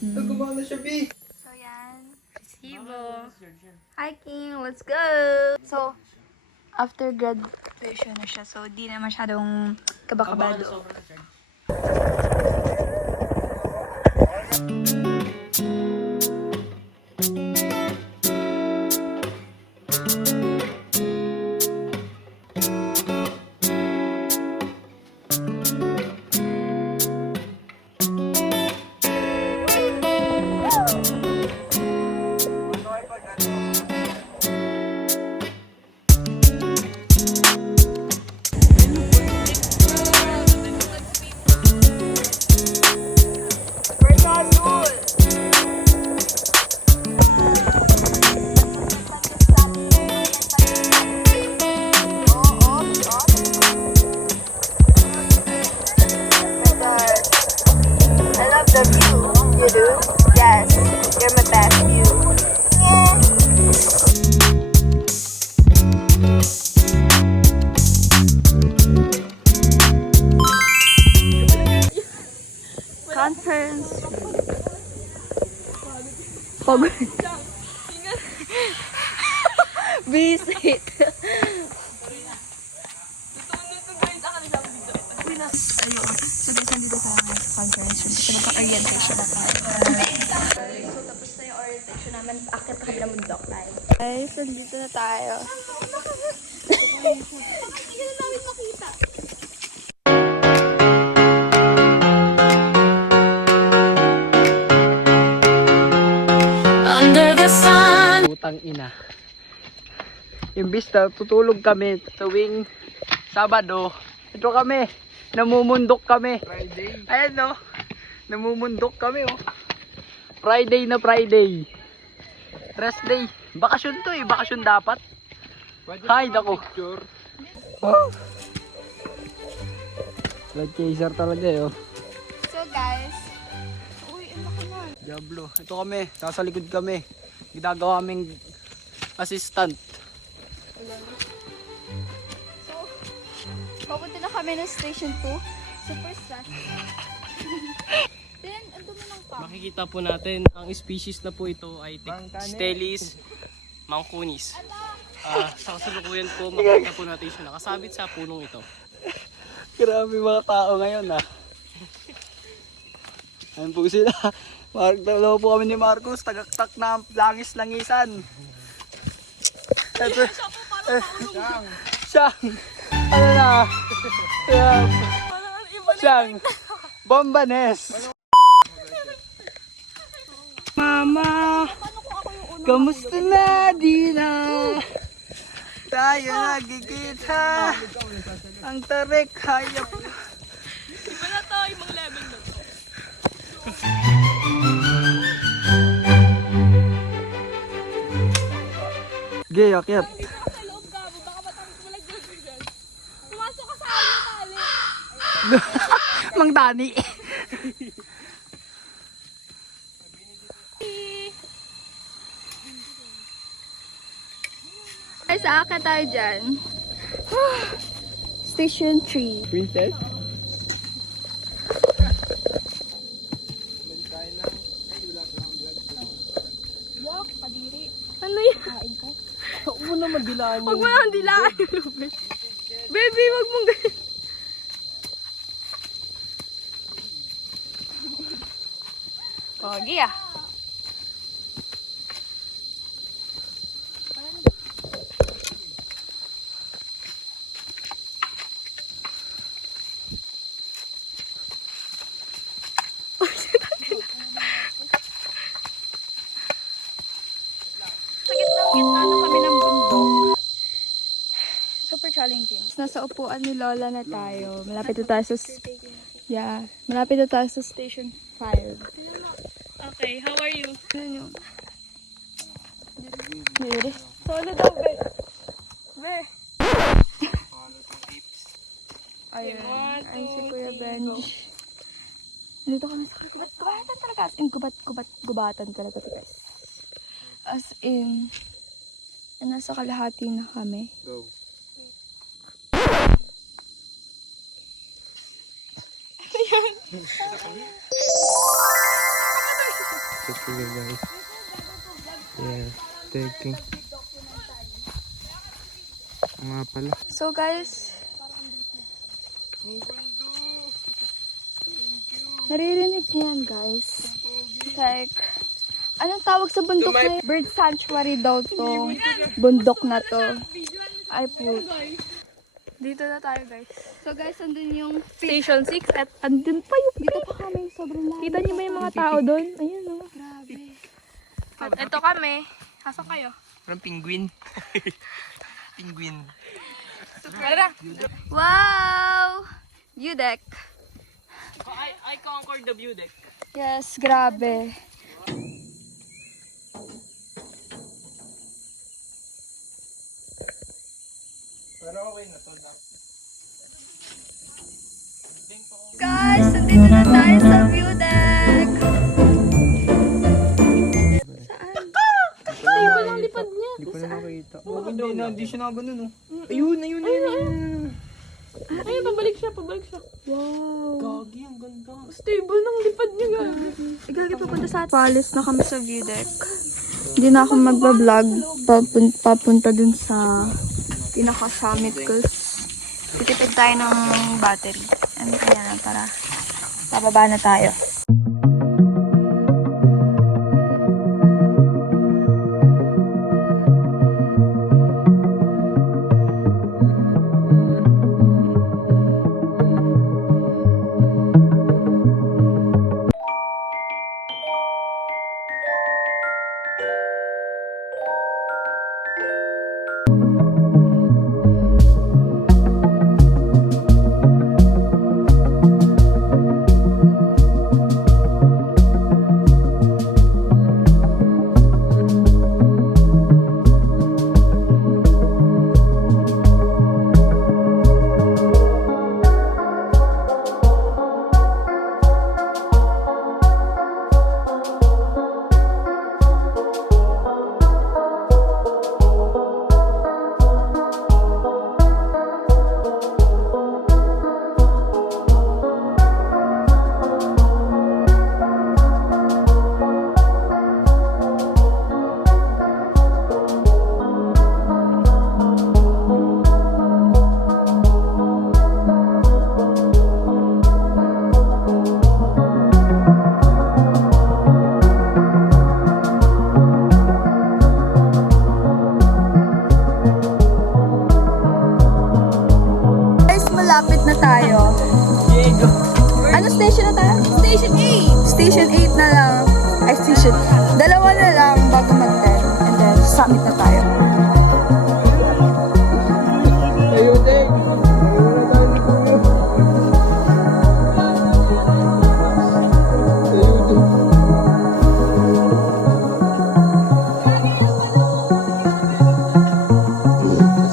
Gumana siya, B. So, yan. Resibo. Hiking. Let's go! So, after graduation na siya. So, di na masyadong kabakabado. Conference. Visit. So guys, nandito sa conference room kasi magka-orientation na tayo. So tapos na yung orientation namin. Akit na kami ng bundok tayo. Guys, nandito na tayo. Hindi na namin makita. Putang ina. Imbis na tutulog kami tuwing Sabado, ito kami, namumundok kami. Friday. Ayan no, namumundok kami oh. Friday na Friday. Rest day. Bakasyon to eh, bakasyon dapat. Hay nako. Oh. Blood chaser talaga eh oh. So guys, uy, ano ka na? Diablo, ito kami, nasa likod kami. Ginagawa aming assistant. So, papunta na kami ng station 2. Super slash. Then, ando mo lang pa. Makikita po natin ang species na po ito ay Stelis Mangkunis. Sa kasalukuyan po makikita po natin siya nakasabit sa punong ito. Grabe mga tao ngayon ah. Ayun po sila. Dalawa po kami ni Marcos, tagaktak na langis-langisan. Siyang! Ano na? Siyang! Bombanes! Mama! Kamusta na di na? Tayo nagkikita! Ang tarik hayop! Iba na to, ibang level na to. Gay, akyat. Sa loob ka, baka matapos mo lang dyan. Pumasok ka sa akin tali. Mang Dani. Guys, aakit tayo dyan. Station 3. Princess? Yak, kadiri. Ano yan? Kain ka? Huwag mo naman dilaan Huwag mo nang dilaan. Baby, huwag mong ganyan. Pogi ah. Gitna na kami ng bundok. Super challenging. Nasa upuan ni Lola na tayo. Malapit na tayo sa malapit na tayo sa station 5. Okay, how are you? Ano yun? Dire. Solo daw, be. Be. Ayun. Ayun si Kuya Benj. Nandito kami sa gubat-gubatan talaga. As in, gubat-gubatan talaga, guys. As in, nasa kalahati na kami. Go. Ito sila guys. Yeah, taking. Nga pala. So guys, naririnig niyo yan guys. Like, anong tawag sa bundok na yun? Bird sanctuary daw to. Bundok na to. Ay po. Dito na tayo guys. So guys, andun yung Station 6 at andun pa yung dito pa kami. Sobrang lahat. Kita niyo ba yung mga tao doon? Ayun o. Grabe. At ito kami. Asan kayo? Parang penguin. Penguin. Wow! View deck. I conquered the view deck. Yes, grabe. Pero okay na, sold out. Guys, nandito na tayo sa view deck. Saan? Stable ang lipad niya. Hindi ko na nakita. Hindi siya na ganun, oh. Ayun, ayun, ayun. Ayun, pabalik siya. Wow. Gagi, ang ganda. Stable ng lipad niya, gabi. Gagi, papunta sa atin. Palis na kami sa view deck. Hindi na ako magbablog. Papunta dun sa pinaka-summit cause titipid tayo ng battery. And kaya na, tara. Pababa na tayo. Malapit na tayo. Ano station na tayo? Station 8. Station 8 na lang. Ay, station. Dalawa na lang bago mag-10. And then, summit na tayo. Ayun, Deng.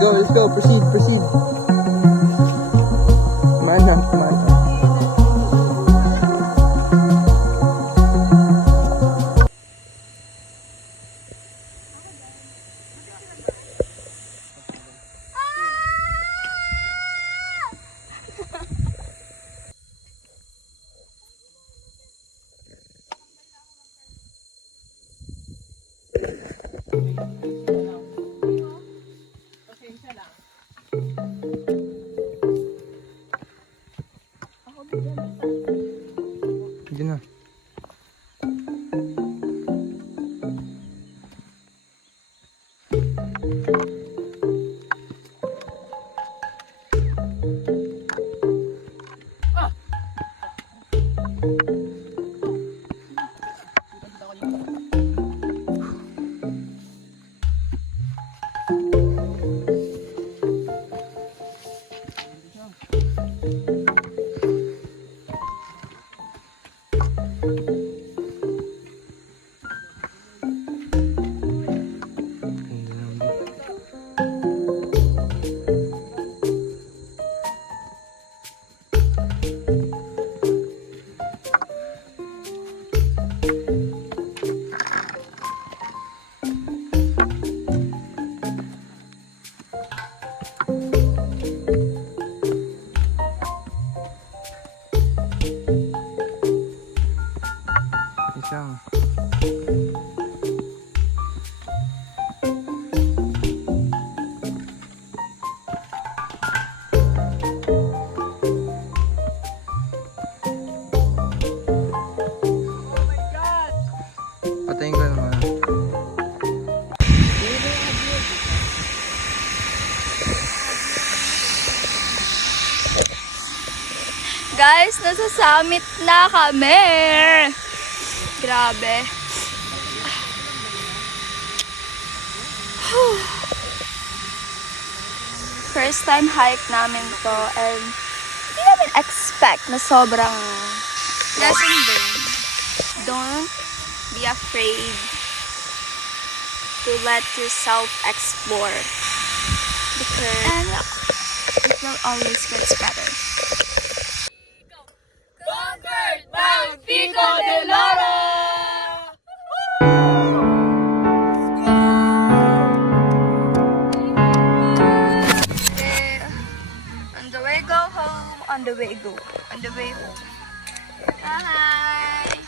Let's go. Proceed. Mana. Hindi na. Guys, nasa summit na kami. Grabe. First time hike namin to and hindi namin expect na sobrang lesson learned. Don't be afraid to let yourself explore because it will always get better. On the way home. On the way home. Bye!